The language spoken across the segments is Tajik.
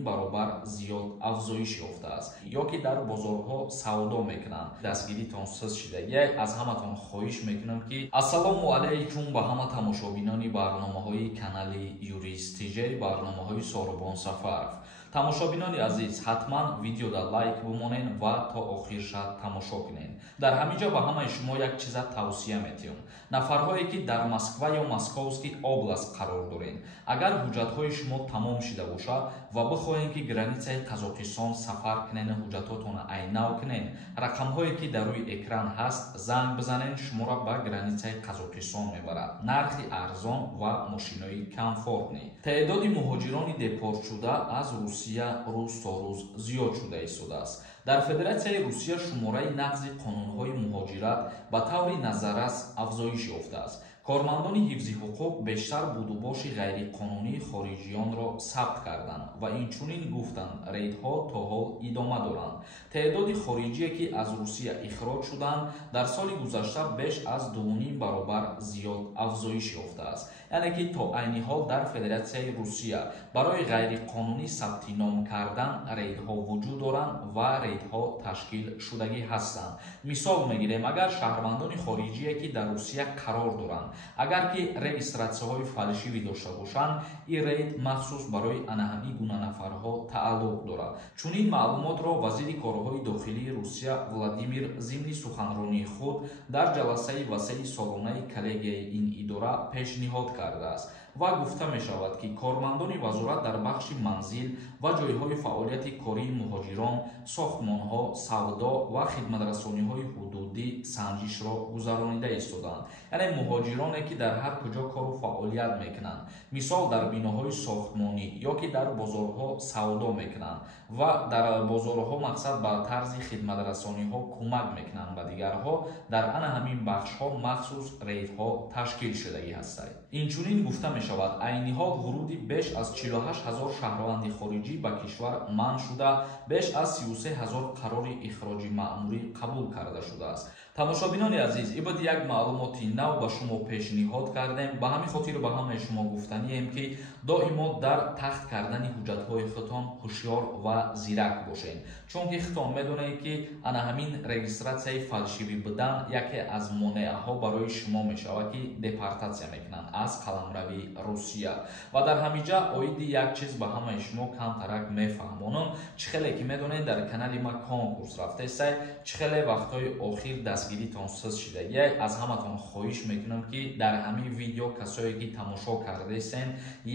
баробар зиёд афзоиш ёфтааст, ё ки дар бозорҳо савдо мекунанд. дастгиритон сиз шидагиай, аз ҳаматон хоҳиш мекунам ки ассалому алайкум ба ҳама тамошобинони барномаҳои канали Юрист TJ, барномаҳои Сорубон Сафаров. тамошобинони азиз, ҳатман видеода лайк бимонен ва то охирша тамошо кунен. дар ҳаминҷо ба ҳамаи шумо як чиза тавсия метиҳам. нафарҳое ки дар Москва ё Московский област қарор дорен, агар ҳуҷҷатҳои шумо тамом шида бошад ва бихоҳем ки границаи Қазоқистон сафар кунен, ҳуҷҷатотона айнав кунен, рақамҳое ки дар рӯи экран ҳаст, занг бизанен, шуморо ба границаи Қазоқистон мебарад. нархи арзон ва мошинои комфортни. теъдоди муҳоҷирони депортшуда аз Русия рӯз то рӯз зиёд шуда истодааст. дар Федератсияи Русия шумораи нақзи қонунҳои муҳоҷират ба таври назаррас афзоиш ёфтааст. кормандони ҳифзи ҳуқуқ бештар будубоши ғайриқонунии хориҷиёнро сабт карданд ва инчунин гуфтанд рейдҳо то ҳол идома доранд. теъдоди хориҷие ки аз Русия ихроҷ шуданд дар соли гузашта беш аз 2.5 баробар зиёд афзоиш ёфтааст. яъне ки то айни ҳол дар Федератсияи Русия барои ғайриқонунӣ сабти ном кардан рейдҳо вуҷуд доранд ва рейдҳо ташкил шудагӣ ҳастанд. мисол мегирем, агар шаҳрвандони хориҷие ки дар Русия қарор доранд, агар ки регистратсияҳои фалшивӣ дошта бошанд, ин рейд махсус барои анаҳамӣ гуна нафарҳо тааллуқ дорад. чунин маълумотро вазири корҳои дохилии Русия Владимир зимни суханронии худ дар ҷаласаи васеи солонаи коллегияи ин идора пешниҳод кардааст ва гуфта мешавад ки кормандони вазорат дар бахши манзил ва ҷойҳои фаъолияти кории муҳоҷирон, сохтмонҳо, савдо ва хидматрасониҳои ҳудудӣ санҷишро гузаронида истоданд. яъне муҳоҷироне ки дар ҳар куҷо кору фаъолият мекунанд, мисол дар биноҳои сохтмонӣ ё ки дар бозорҳо савдо мекунанд ва дар бозорҳо мақсад ба тарзи хидматрасониҳо кӯмак мекунанд ба дигарҳо, дар ана ҳамин бахшҳо махсус рейдҳо ташкил шудагӣ ҳастанд. инчунин гуфта мешавад, айни ҳол вуруди беш аз 48 000 шаҳрванди хориҷӣ ба кишвар манъ шуда, беш аз 33 000 қарори ихроҷи маъмурӣ қабул карда шудааст. тамошобинони азиз, ибади як маълумоти нав ба шумо пешниҳод кардем. ба ҳамин хотир ба ҳамаи шумо гуфтанием ки доимо дар тахт кардани ҳуҷҷатҳои худтон ҳушёр ва зирак бошед, чунки худтон медонед ки ана ҳамин регистратсияи фалшивӣ будан яке аз монеаҳо барои шумо мешавад ки депортатсия мекунанд аз қаламрави Русия. ва дар ҳаминҷа оиди як чиз ба ҳамаи шумо камтарак мефаҳмонам. чӣ хеле ки медонед дар канали ма конкурс рафтесай, чӣ хеле вақтҳои охир дастгиритон сиз шидагиай, аз ҳаматон хоҳиш мекунам ки дар ҳамин видео касое ки тамошо кардесен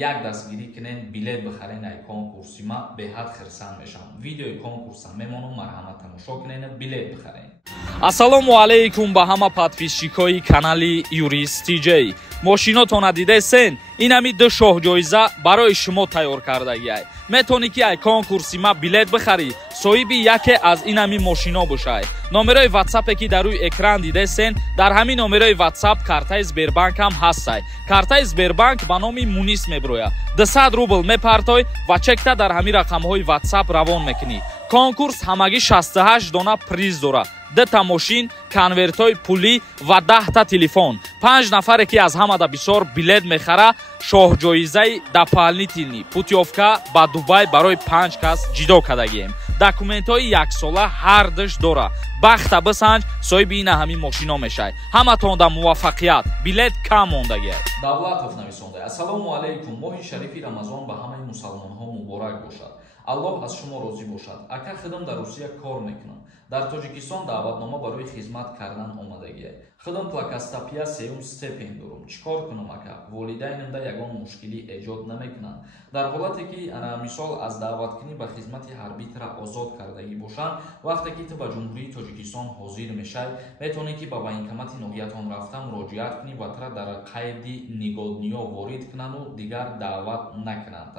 як дастгирӣ кунен, билет бихарен ай конкурси ма, беҳад хирсан мешам. видеои конкурса мемонам, марҳамат тамошо кунен, билет бихарен. ассалому алайкум ба ҳама подписчикои канали Юрист TJ. мошинотона дидесен, ин ҳами ду шоҳҷоиза барои шумо тайёр кардагиай. метавонӣ ки ай конкурси ма билет бихарӣ, соҳиби яке аз ин ҳами мошино бошай. номерои ватсапе ки дар рӯи экран дидесен, дар ҳамин номерои ватсап картаи Сбербанк ҳам ҳастай. картаи Сбербанк ба номи Мунис меброяд. 200 рубл мепартой ва чекта дар ҳамин рақамҳои ватсап равон мекунӣ. конкурс ҳамагӣ 68 дона приз дорад. 2 мошин, конвертҳои пулӣ ва 10 телефон. 5 нафаре ки аз ҳамада бисёр билет мехара, шоҳҷоизаи дополнительни путёвка ба Дубай барои 5 кас ҷидо кардагием. документҳои яксола ҳар диш дора. бахта бисанҷ, соҳиби ина ҳамин мошино мешай. ҳаматонда муваффақият. билет кам мондагиад. давлатов нависонда. ассалому алайкум. моҳи шарифи рамазон ба ҳамаи мусалмонҳо муборак бошад. аллоҳ аз шумо розӣ бошад. ака худам дар Русия кор мекунам. дар Тоҷикистон даъватнома барои хизмат кардан омадагиай. худам плакастапия 3 степен дорам. чӣ кор кунам ака? волидайнамда ягон мушкилӣ эҷод намекунанд. дар ҳолате ки мисол аз даъваткунӣ ба хизмати ҳарбӣ тра озод кардагӣ бошанд, вақте ки ту ба ҷумҳурии Тоҷикистон ҳозир мешай, метавонӣ ки ба военкомати ноҳиятон рафта муроҷиат кунӣ ва тра дар қайди нигодниё ворид кунанду дигар даъват накунанд.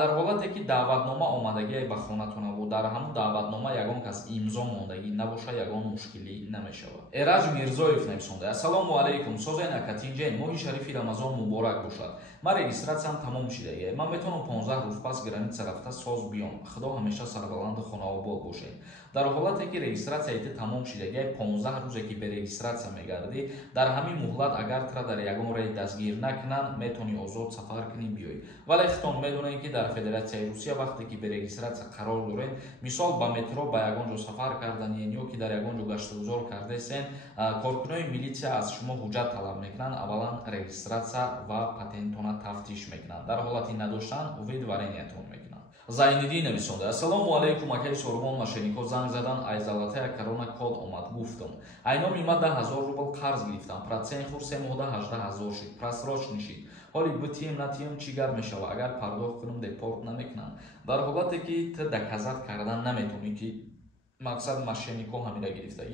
дар ҳолате ки даъватнома омадагиай ба хонатона буд дар ҳамун даъватнома ягон кас имзо мондагӣ набоша, ягон мушкилӣ намешавад. Эраҷ Мирзоев нависонда: ассалому алайкум, созен акатинҷен, моҳи шарифи Рамазон муборак бошад. Ман регистратсиям тамом шидааст. Ман метавонам 15 рӯз пас граница рафта соз биём. Худо ҳамеша сарбаланду хонаобод бошед. Дар ҳолате ки регистратсияти тамом шидааст, 15 рӯзе ки берегистратсия мегардӣ, дар ҳамин муҳлат агар тра дар ягон рай дастгир накунанд, метавони озод сафар кунӣ биёй. Вале хитон медонем ки дар Федератсияи Русия вақте ки берегистратсия қарор дорем, мисол ба метро ба ягон ҷо сафар карданен ё ки дар ягон ҷо гаштгузор кардесен, коркунои милитсия аз шумо ҳуҷҷат талаб мекунанд. Аввалан регистратсия ва патентона тафтиш мекунанд. Дар ҳолати надоштан видварениятон мекунанд. Зайниддин нависонда: ассалому алайкум, акаи Сорбон мошеннико занг задан, айзалатая корона код омад. Гуфтам айноми ма 10,000 рубл қарз гирифтам, процент хур 3 моҳда 18,000 шид, просрочен шид. ҳоли битием натием чӣ гап мешава? Агар пардохт кунам депорт намекунанд. Дар ҳолате ки ту доказат кардан наметавонӣ ки мақсад мошеннико ҳамира гирифта,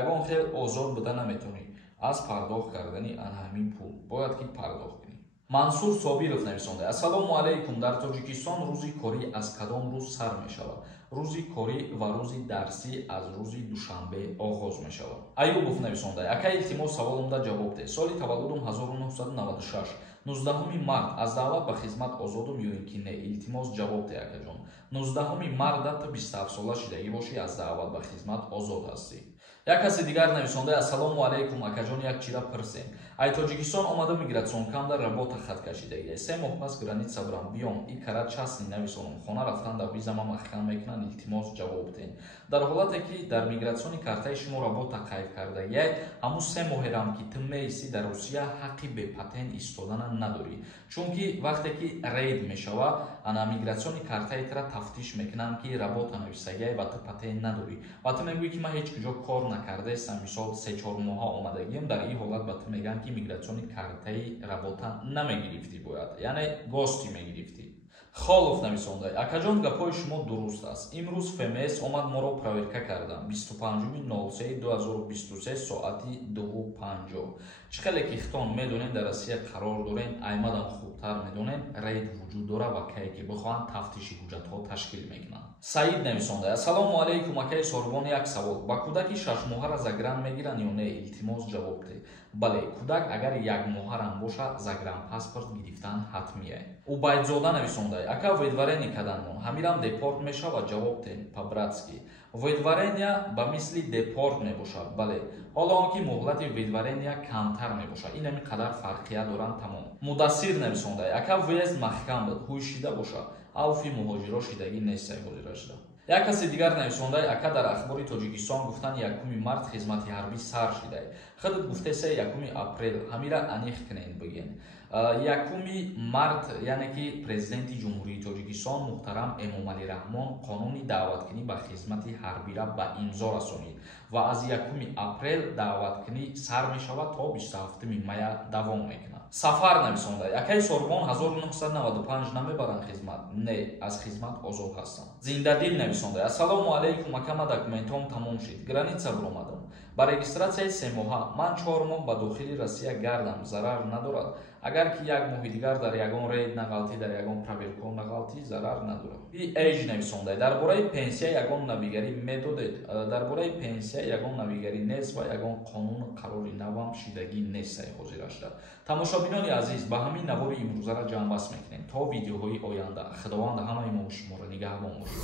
ягон хел озод буда наметавонӣ аз пардохт кардани ҳамин пул, бояд ки пардохт кунӣ. Мансур Собиров нависонда: ассалому алайкум, дар Тоҷикистон рӯзи корӣ аз кадом рӯз сар мешавад? Рӯзи корӣ ва рӯзи дарсӣ аз рӯзи душанбе оғоз мешавад. Аюбов нависонда: акай илтимос саволамда ҷавоб деҳ. Соли таваллудум 1996, 19 март аз даъват ба хизмат озодум ё ин ки не? Илтимос ҷавоб деҳ акаҷон. 19 марта ту 27 сола шидагӣ бошӣ, аз даъват ба хизмат озод ҳастӣ. Як каси дигар нависонда: ассалому алайкум, акаҷон як чира пирсем. Ай Тоҷикистон омада мигратsion камда работа хат кашидагӣ. 3 моҳ пас граница бурам биём, и кара часни нависонам, хона рафтан да визамам ахкам мекунанд, илтимос ҷавоб деҳ. Дар ҳолате ки дар мигратсиони картаи шумо работа қайд кардагӣ, ҳамун 3 моҳерам ки ту меисӣ дар Русия ҳаққи бепатент истодана надорӣ. Чунки вақте ки рейд мешава, ана мигратсиони картаи тра тафтиш мекунанд ки работа нависагӣ ва ту патент надорӣ. Ва ту мегӯӣ ки ман ҳеҷ куҷо кор накардаистам, мисол 3-4 моҳа омадагиам, дар ин ҳолат ба ту мегӯянд ки мигратсиони картаи работа намегирифтӣ, бояд, яъне гости мегирифтӣ. Холов нависонда: акаҷон гапои шумо дуруст аст. Имрӯз ФМС омад моро проверка кардан 25/03/2023 соати 2:50. Чӣ хеле ки хитон медонем дар Россия қарор дорем, аймадан хубтар медонем, рейд вуҷуд дора ва кае ки бихоҳанд тафтиши ҳуҷҷатҳо ташкил мекунанд. Саид нависонда: ассалому алайкум, акаи Сорбон, як савол. Ба кӯдаки 6 моҳара загран мегиранд ё не? Илтимос ҷавоб деҳ. Бале, кӯдак агар 1 моҳарам боша, загран паспорт гирифтан ҳатмие. Убайдзода нависонда: ака видварени каданмон, ҳамирам депорт мешавад? Ҷавоб деҳ по-братски. Видварения ба мисли депорт мебошад. Бале, ҳоло он ки муҳлати видварения камтар мебошад. Ин ҳамин қадар фарқия доранд, тамом. Мудассир нависонда: ака виезд маҳкам буд, ҳуйшида бошад. Авфи муҳоҷиро шидагӣ нестай ҳозира шуда. Як каси дигар нависонда: ака дар ахбори Тоҷикистон гуфтан 1 март хизмати ҳарбӣ сар шидааст. Худут гуфтеса 1 апрел, ҳамира аниқ кунед бигӯед. 1 март яъне ки президенти ҷумҳурии Тоҷикистон муҳтарам Эмомалӣ Раҳмон қонуни даъваткунӣ ба хизмати ҳарбира ба имзо расонид ва аз 1 апрел даъваткунӣ сар мешавад то 27 мая давом мекунад. Сафар нависонда: акаи Сорбон 1995 намебаранд хизмат? Не, аз хизмат озод ҳастам. Зиндадил нависонда: ассалому алайкум, акама документом тамом шид, граница буромадам. Ба регистратсияи 3 моҳа ман 4 моҳ ба дохили Россия гардам, зарар надорад. Агар ки 1 моҳи дигар дар ягон рейд нағалтӣ, дар ягон проверка нағалтӣ, зарар надорад. Эйҷ нависонда: дар бораи пенсия ягон навигарӣ медодед? Дар бораи пенсия ягон навигарӣ нест ва ягон қонун қарори навам шидагӣ нестай ҳозира шуда. Тамошобинони азиз, ба ҳамин навори имрӯзара ҷамъбас мекунем то видеоҳои оянда. Худованд ҳамаи мо шуморо нигаҳбон бошад.